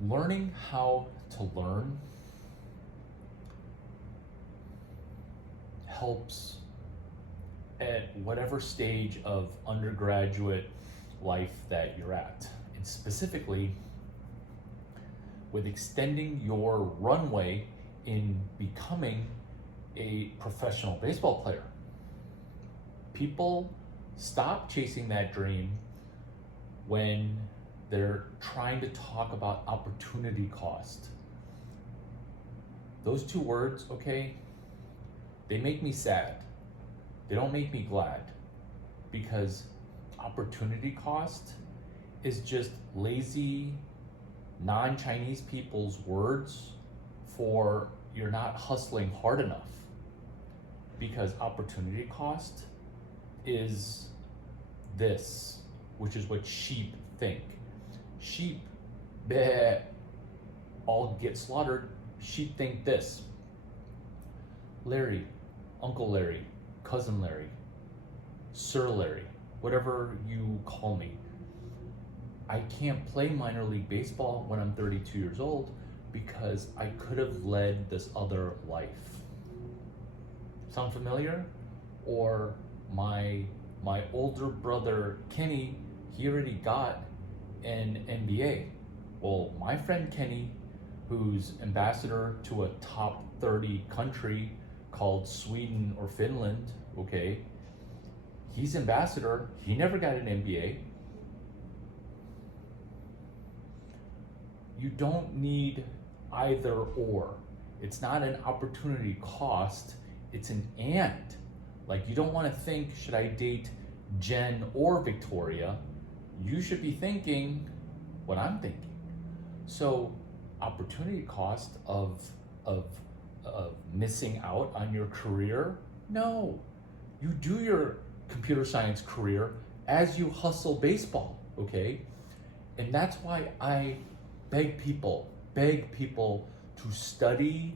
learning how to learn helps at whatever stage of undergraduate life that you're at, and specifically with extending your runway in becoming a professional baseball player. People stop chasing that dream when they're trying to talk about opportunity cost. Those two words, okay, they make me sad. They don't make me glad, because opportunity cost is just lazy, non-Chinese people's words for you're not hustling hard enough. Because opportunity cost is this, which is what sheep think. Sheep, bleh, all get slaughtered. Sheep think this. Larry, Uncle Larry, Cousin Larry, Sir Larry, whatever you call me. I can't play minor league baseball when I'm 32 years old because I could have led this other life. Sound familiar? Or my older brother Kenny, he already got an MBA. Well, my friend Kenny, who's ambassador to a top 30 country called Sweden or Finland, okay, he's ambassador, he never got an MBA. You don't need either or. It's not an opportunity cost, it's an and. Like, you don't want to think, should I date Jen or Victoria? You should be thinking what I'm thinking. So, opportunity cost of missing out on your career? No. You do your computer science career as you hustle baseball, okay? And that's why I beg people to study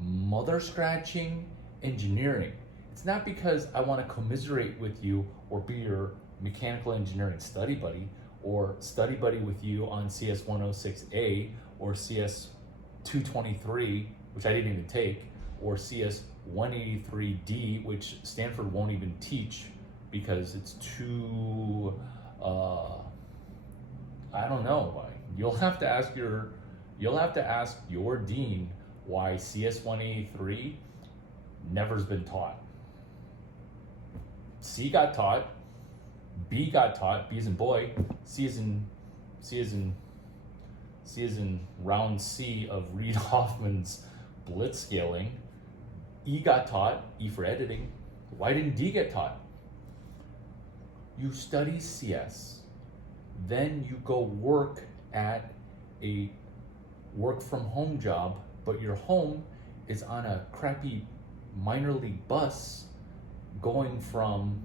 mother scratching engineering. It's not because I want to commiserate with you or be your mechanical engineering study buddy or study buddy with you on CS 106A or CS 223, which I didn't even take, or CS 183D, which Stanford won't even teach because it's too, I don't know why. You'll have to ask your dean why CS 183 never's been taught. C got taught, B got taught, B as in boy, C as in round C of Reid Hoffman's blitz scaling. E got taught, E for editing. Why didn't D get taught? You study CS, then you go work at a work from home job, but your home is on a crappy minor league bus going from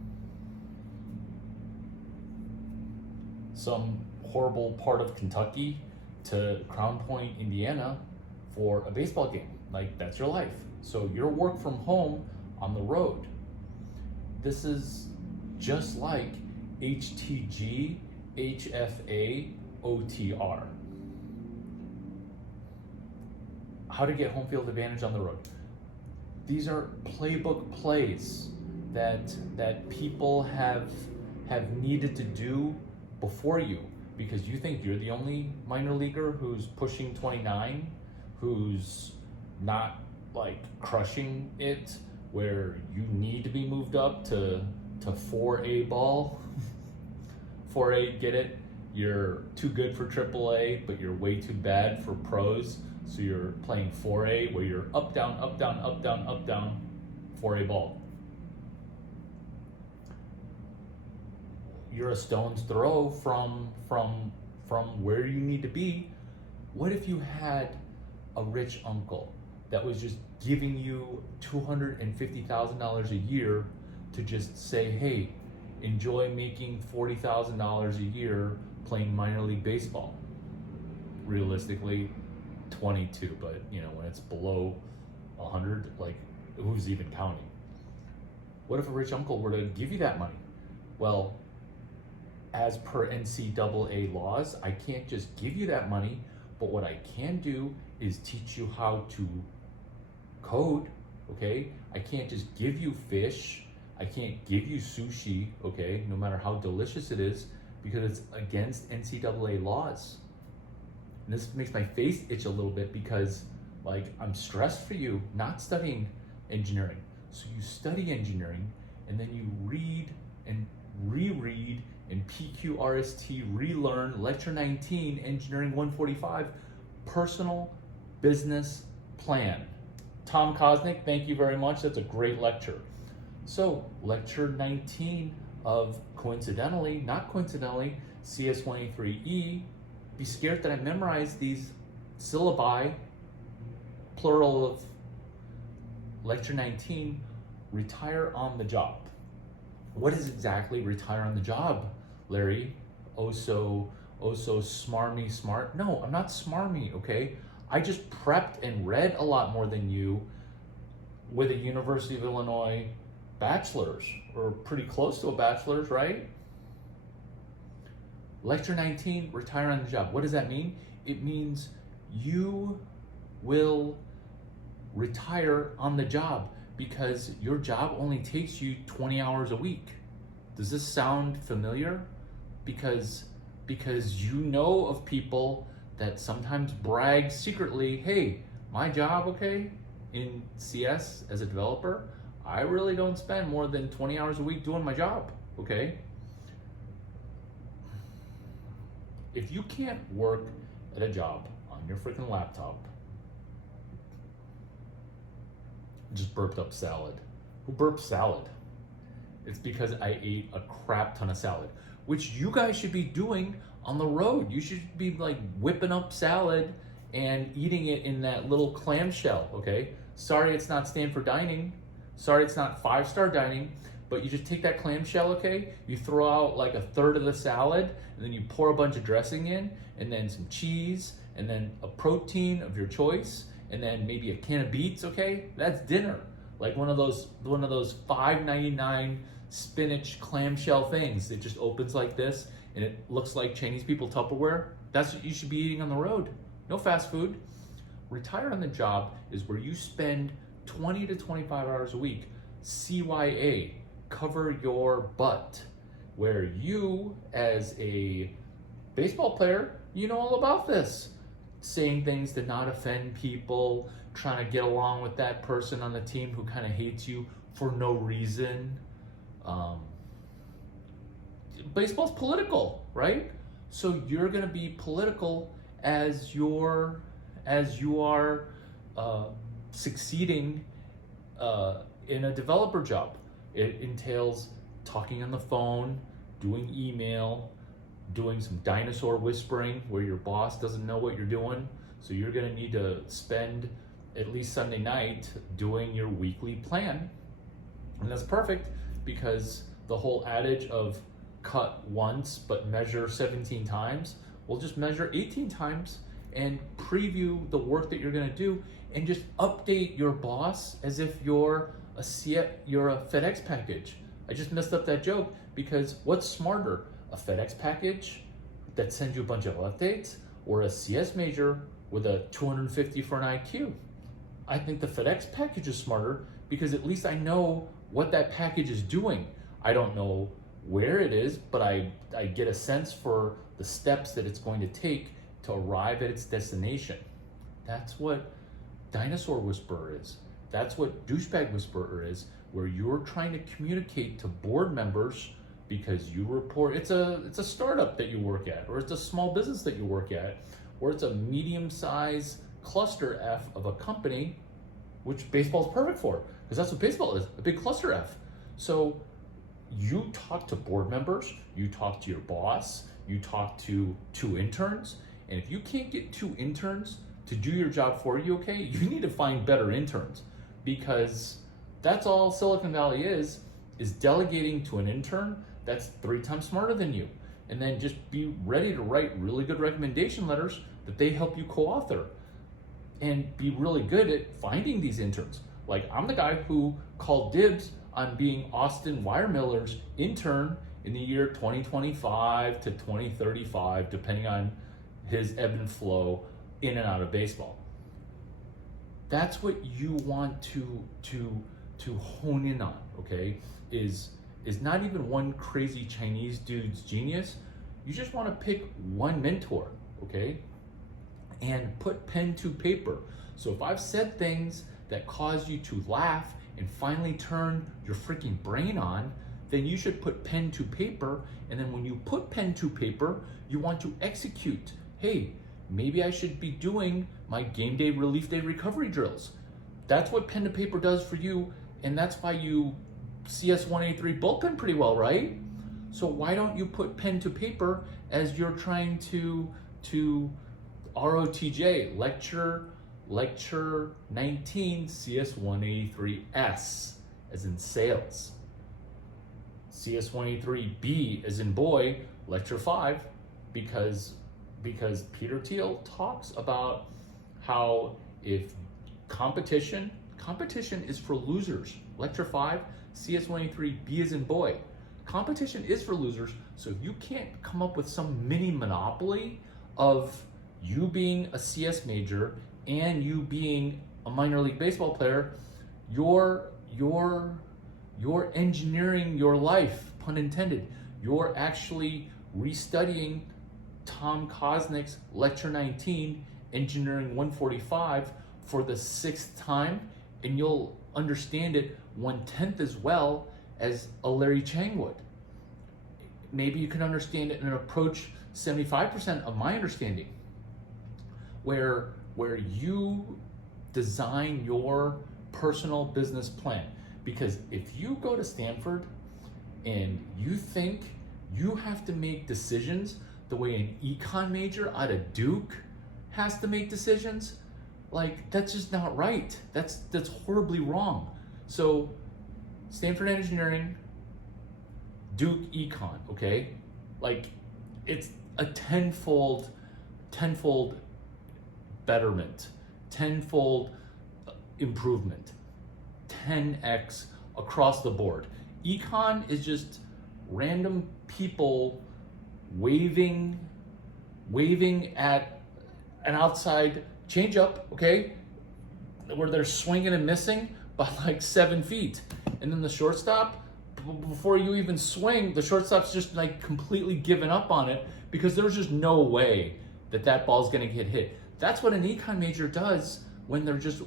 some horrible part of Kentucky to Crown Point, Indiana for a baseball game. Like, that's your life. So you're work from home on the road. This is just like HTG, HFA, OTR. How to get home field advantage on the road. These are playbook plays that people have needed to do before you, because you think you're the only minor leaguer who's pushing 29, who's not like crushing it, where you need to be moved up to 4A ball. 4A, get it? You're too good for AAA, but you're way too bad for pros. So you're playing 4A, where you're up, down, up, down, up, down, up, down, 4A ball. You're a stone's throw from where you need to be. What if you had a rich uncle that was just giving you $250,000 a year to just say, hey, enjoy making $40,000 a year playing minor league baseball? Realistically, 22, but you know, when it's below 100, like, who's even counting? What if a rich uncle were to give you that money? Well, as per NCAA laws, I can't just give you that money. But what I can do is teach you how to code, okay? I can't just give you fish. I can't give you sushi, okay? No matter how delicious it is, because it's against NCAA laws. And this makes my face itch a little bit because like I'm stressed for you not studying engineering. So you study engineering and then you read and reread and PQRST relearn lecture 19, engineering 145, personal business plan. Tom Kosnick, thank you very much. That's a great lecture. So lecture 19 of coincidentally, not coincidentally, CS 183E, be scared that I memorize these syllabi, plural of lecture 19, retire on the job. What is exactly retire on the job, Larry? Oh so smarmy smart. No, I'm not smarmy, okay? I just prepped and read a lot more than you with a University of Illinois bachelor's, or pretty close to a bachelor's, right? Lecture 19, retire on the job. What does that mean? It means you will retire on the job because your job only takes you 20 hours a week. Does this sound familiar? Because you know of people that sometimes brag secretly, hey, my job, okay, in CS as a developer, I really don't spend more than 20 hours a week doing my job, okay? If you can't work at a job on your freaking laptop, just burped up salad. Who burped salad? It's because I ate a crap ton of salad, which you guys should be doing on the road. You should be like whipping up salad and eating it in that little clamshell, okay? Sorry it's not Stanford dining. Sorry it's not 5-star dining, but you just take that clamshell, okay? You throw out like a third of the salad, and then you pour a bunch of dressing in, and then some cheese, and then a protein of your choice, and then maybe a can of beets, okay? That's dinner. Like one of those $5.99 spinach clamshell things. It just opens like this, and it looks like Chinese people Tupperware. That's what you should be eating on the road. No fast food. Retire on the job is where you spend 20 to 25 hours a week. CYA, cover your butt. Where you, as a baseball player, you know all about this. Saying things to not offend people, trying to get along with that person on the team who kind of hates you for no reason. Baseball's political, right? So you're gonna be political as you are succeeding in a developer job. It entails talking on the phone, doing email, doing some dinosaur whispering where your boss doesn't know what you're doing. So you're gonna need to spend at least Sunday night doing your weekly plan. And that's perfect because the whole adage of cut once but measure 17 times, we'll just measure 18 times and preview the work that you're gonna do and just update your boss as if you're a FedEx package. I just messed up that joke because what's smarter, a FedEx package that sends you a bunch of updates or a CS major with a 250 for an IQ? I think the FedEx package is smarter because at least I know what that package is doing. I don't know where it is, but I get a sense for the steps that it's going to take to arrive at its destination. That's what Dinosaur Whisperer is. That's what Douchebag Whisperer is, where you're trying to communicate to board members because you report, it's a startup that you work at, or it's a small business that you work at, or it's a medium-sized cluster F of a company, which baseball is perfect for, because that's what baseball is, a big cluster F. So you talk to board members, you talk to your boss, you talk to 2 interns, and if you can't get 2 interns to do your job for you, okay, you need to find better interns, because that's all Silicon Valley is delegating to an intern that's 3 times smarter than you. And then just be ready to write really good recommendation letters that they help you co-author. And be really good at finding these interns. Like, I'm the guy who called dibs on being Austin Weiermiller's intern in the year 2025 to 2035, depending on his ebb and flow in and out of baseball. That's what you want to hone in on, okay? Is not even one crazy Chinese dude's genius. You just want to pick one mentor, okay? And put pen to paper. So if I've said things that cause you to laugh and finally turn your freaking brain on, then you should put pen to paper. And then when you put pen to paper, you want to execute. Hey, maybe I should be doing my game day, relief day recovery drills. That's what pen to paper does for you. And that's why you CS 183 bullpen pretty well, right? So why don't you put pen to paper as you're trying to ROTJ, lecture 19, CS 183S, as in sales. CS 183B as in boy, lecture 5, because Peter Thiel talks about how if competition is for losers. Lecture 5, CS 183B as in boy. Competition is for losers, so if you can't come up with some mini monopoly of you being a CS major and you being a minor league baseball player, you're engineering your life, pun intended. You're actually restudying Tom Kosnick's Lecture 19, Engineering 145 for the 6th time, and you'll understand it 1/10 as well as a Larry Chang would. Maybe you can understand it and approach 75% of my understanding, where you design your personal business plan. Because if you go to Stanford and you think you have to make decisions the way an econ major out of Duke has to make decisions, like, that's just not right. That's horribly wrong. So Stanford Engineering, Duke Econ, okay? Like, it's a tenfold betterment, tenfold improvement, 10x across the board. Econ is just random people waving at an outside changeup, okay? Where they're swinging and missing by like 7 feet. And then the shortstop, before you even swing, the shortstop's just like completely given up on it because there's just no way that ball's gonna get hit. That's what an econ major does when they're just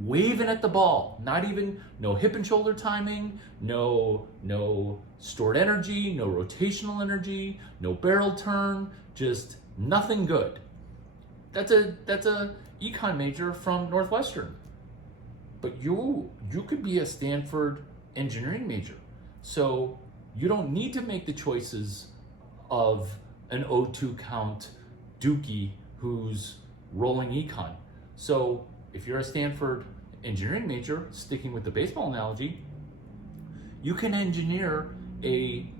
waving at the ball. Not even, no hip and shoulder timing, no stored energy, no rotational energy, no barrel turn, just nothing good. That's a econ major from Northwestern. But you could be a Stanford engineering major. So you don't need to make the choices of an O2 count Dookie who's rolling econ. So if you're a Stanford engineering major, sticking with the baseball analogy, you can engineer a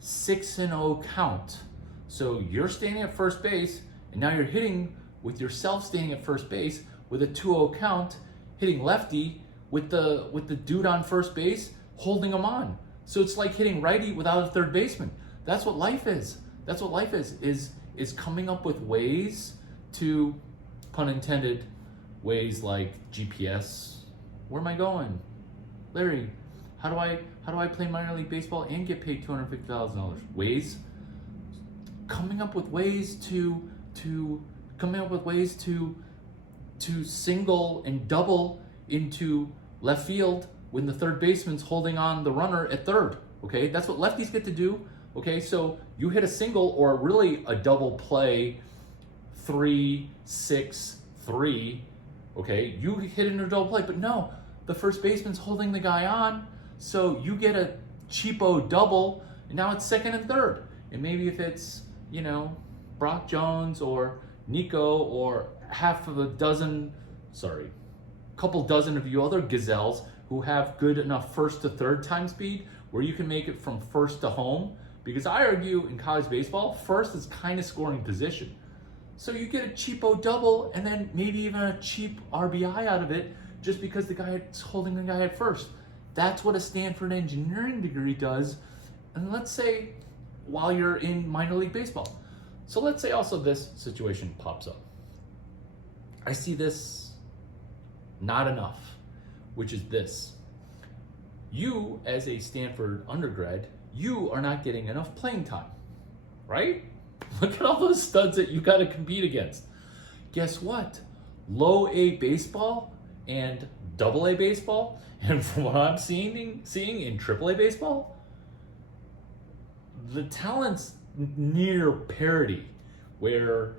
6-0 count. So you're standing at first base, and now you're hitting with yourself standing at first base with a 2-0 count, hitting lefty with the dude on first base holding him on. So it's like hitting righty without a third baseman. That's what life is. That's what life is coming up with ways to, pun intended, ways like GPS. Where am I going? Larry, how do I play minor league baseball and get paid $250,000? Ways. Coming up with ways to single and double into left field when the third baseman's holding on the runner at third. Okay, that's what lefties get to do. Okay, so you hit a single or really a double play, 3-6-3. Okay, you hit it in a double play, but no, the first baseman's holding the guy on, so you get a cheapo double, and now it's second and third. And maybe if it's, Brock Jones or Nico or couple dozen of you other gazelles who have good enough first to third time speed where you can make it from first to home. Because I argue in college baseball, first is kind of scoring position. So you get a cheapo double and then maybe even a cheap RBI out of it just because the guy's holding the guy at first. That's what a Stanford engineering degree does. And let's say while you're in minor league baseball. So let's say also this situation pops up. I see this not enough, which is this. You, as a Stanford undergrad, you are not getting enough playing time, right? Look at all those studs that you got to compete against. Guess what? Low A baseball and double A baseball, and from what I'm seeing in triple A baseball, the talent's near parity, where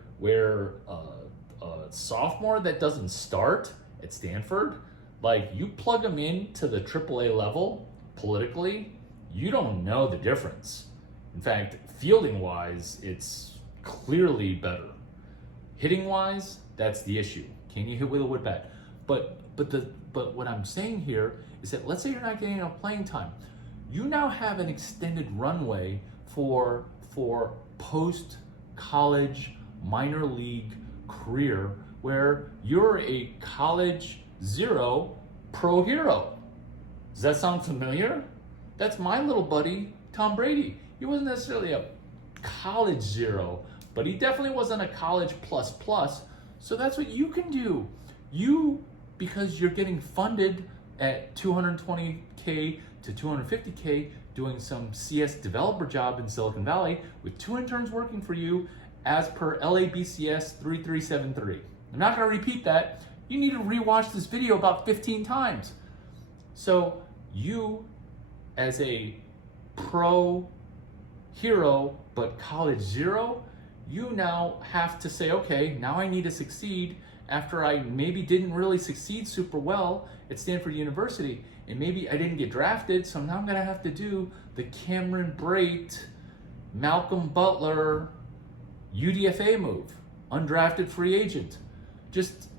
a sophomore that doesn't start at Stanford, like you plug them into the AAA level politically, you don't know the difference. In fact, fielding wise, it's clearly better. Hitting wise, that's the issue. Can you hit with a wood bat? But what I'm saying here is that let's say you're not getting enough playing time. You now have an extended runway for post college minor league career where you're a college zero pro hero. Does that sound familiar? That's my little buddy, Tom Brady. He wasn't necessarily a college zero, but he definitely wasn't a college plus plus. So that's what you can do. You, because you're getting funded at $220K to $250K doing some CS developer job in Silicon Valley with 2 interns working for you as per LABCS 3373. I'm not going to repeat that. You need to rewatch this video about 15 times. So you, as a pro hero but college zero, you now have to say, okay, now I need to succeed after I maybe didn't really succeed super well at Stanford University, and maybe I didn't get drafted, so now I'm gonna have to do the Cameron Brate, Malcolm Butler, UDFA move, undrafted free agent. Just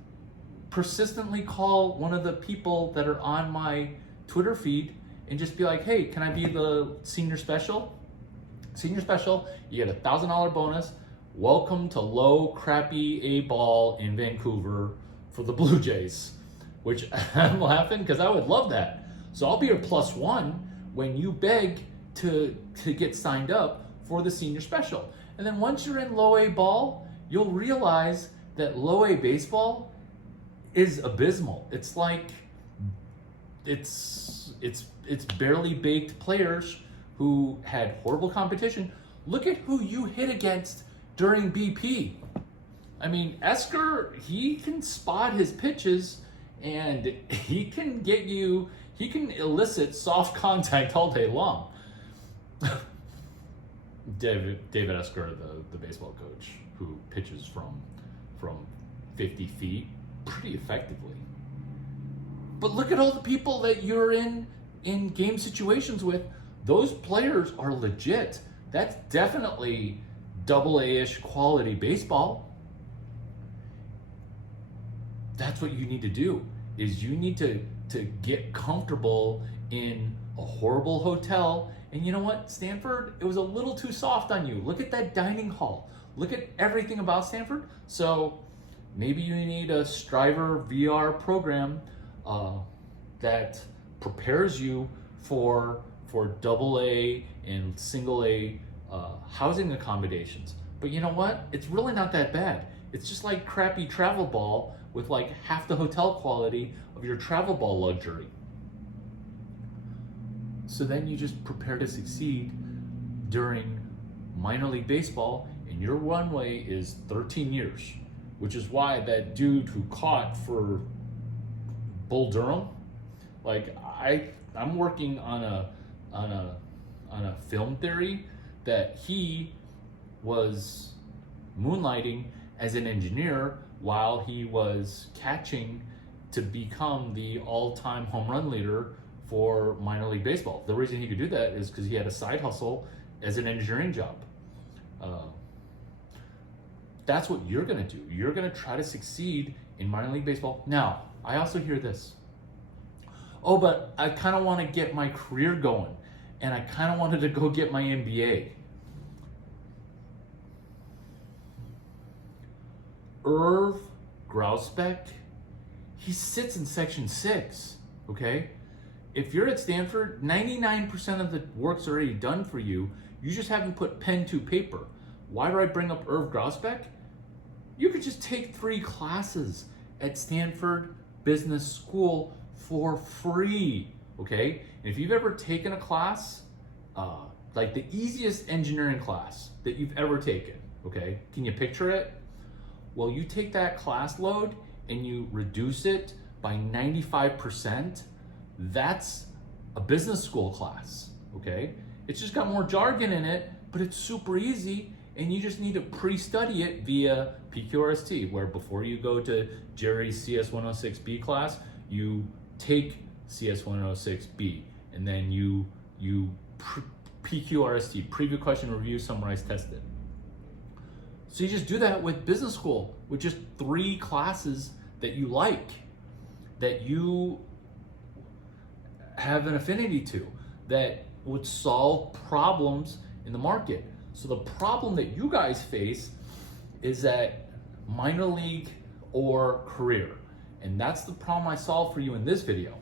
persistently call one of the people that are on my Twitter feed and just be like, hey, can I be the senior special? Senior special, you get $1,000 bonus. Welcome to low, crappy A ball in Vancouver for the Blue Jays, which I'm laughing because I would love that. So I'll be your +1 when you beg to get signed up for the senior special. And then once you're in low A ball, you'll realize that low A baseball is abysmal. It's like, it's barely baked players who had horrible competition. Look at who you hit against during BP. I mean, Esker, he can spot his pitches and he can elicit soft contact all day long. David Esker, the baseball coach, who pitches from 50 feet pretty effectively. But look at all the people that you're in game situations with. Those players are legit. That's definitely double A-ish quality baseball. That's what you need to do, is you need to get comfortable in a horrible hotel. And you know what, Stanford, it was a little too soft on you. Look at that dining hall. Look at everything about Stanford. So maybe you need a Striver VR program that prepares you for double A and single A housing accommodations. But you know what? It's really not that bad. It's just like crappy travel ball with like half the hotel quality of your travel ball luxury. So then you just prepare to succeed during minor league baseball, and your runway is 13 years, which is why that dude who caught for Bull Durham, like I'm working on a film theory that he was moonlighting as an engineer while he was catching to become the all-time home run leader for minor league baseball. The reason he could do that is because he had a side hustle as an engineering job. That's what you're gonna do. You're gonna try to succeed in minor league baseball. Now, I also hear this. Oh, but I kind of want to get my career going, and I kind of wanted to go get my MBA. Irv Grausbeck, he sits in Section 6, okay? If you're at Stanford, 99% of the work's already done for you. You just haven't put pen to paper. Why do I bring up Irv Grousbeck? You could just take 3 classes at Stanford Business School for free, okay? And if you've ever taken a class, like the easiest engineering class that you've ever taken, okay? Can you picture it? Well, you take that class load and you reduce it by 95%, that's a business school class, okay? It's just got more jargon in it, but it's super easy, and you just need to pre-study it via PQRST, where before you go to Jerry's CS106B class, you take CS106B, and then you PQRST, preview, question, review, summarize, test it. So you just do that with business school, with just 3 classes that you like, that you have an affinity to, that would solve problems in the market. So the problem that you guys face is that minor league or career. And that's the problem I solved for you in this video.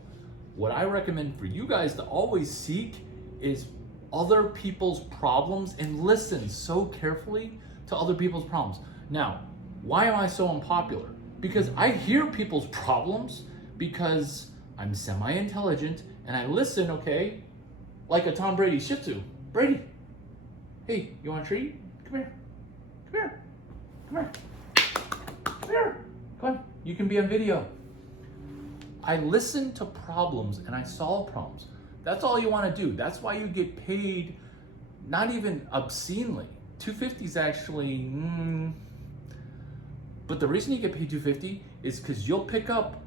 What I recommend for you guys to always seek is other people's problems and listen so carefully to other people's problems. Now, why am I so unpopular? Because I hear people's problems because I'm semi-intelligent and I listen, okay? Like a Tom Brady Shih Tzu. Brady, hey, you want a treat? Come here. Come here. Come here. Come here. Come on. You can be on video. I listen to problems and I solve problems. That's all you want to do. That's why you get paid not even obscenely. $250 is actually, but the reason you get paid $250 is because you'll pick up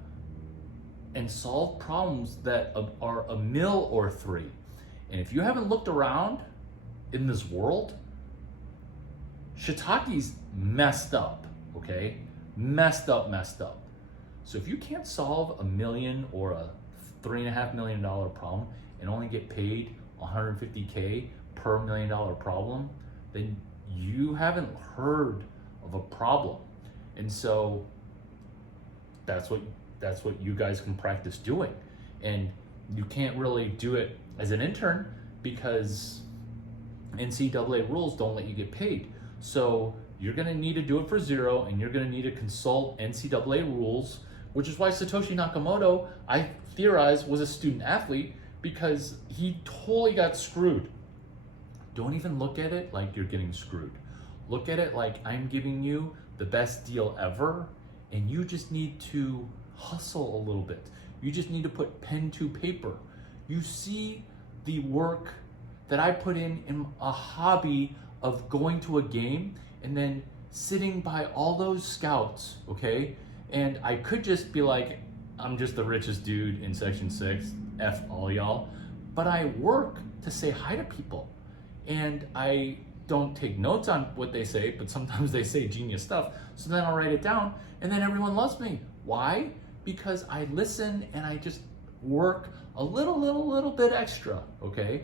and solve problems that are a mil or 3. And if you haven't looked around in this world, Shitaki's messed up, okay? Messed up. So if you can't solve $1 million or a $3.5 million problem and only get paid $150K per $1 million problem, then you haven't heard of a problem. And so that's what you guys can practice doing. And you can't really do it as an intern because NCAA rules don't let you get paid. So you're gonna need to do it for 0, and you're gonna need to consult NCAA rules, which is why Satoshi Nakamoto, I theorize, was a student athlete, because he totally got screwed. Don't even look at it like you're getting screwed. Look at it like I'm giving you the best deal ever, and you just need to hustle a little bit. You just need to put pen to paper. You see the work that I put in a hobby of going to a game and then sitting by all those scouts, okay? And I could just be like, I'm just the richest dude in section 6, F all y'all. But I work to say hi to people. And I don't take notes on what they say, but sometimes they say genius stuff. So then I'll write it down, and then everyone loves me. Why? Because I listen and I just work a little bit extra, okay?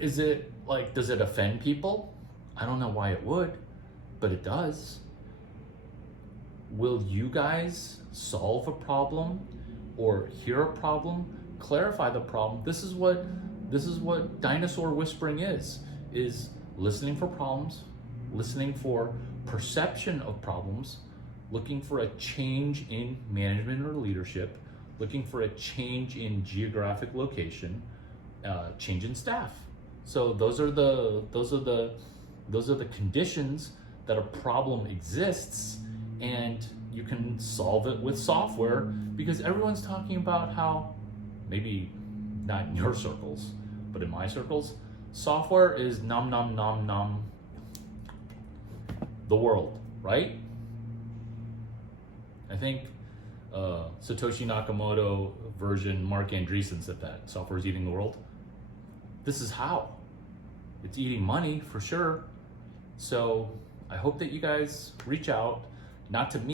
Is it like, does it offend people? I don't know why it would, but it does. Will you guys solve a problem or hear a problem, clarify the problem? This is what Dinosaur Whispering is listening for problems, listening for perception of problems, looking for a change in management or leadership, looking for a change in geographic location, change in staff. So those are the conditions that a problem exists, and you can solve it with software, because everyone's talking about how, maybe not in your circles, but in my circles, software is the world, right? I think Satoshi Nakamoto version Mark Andreessen said that software is eating the world. This is how. It's eating money for sure. So I hope that you guys reach out, not to me.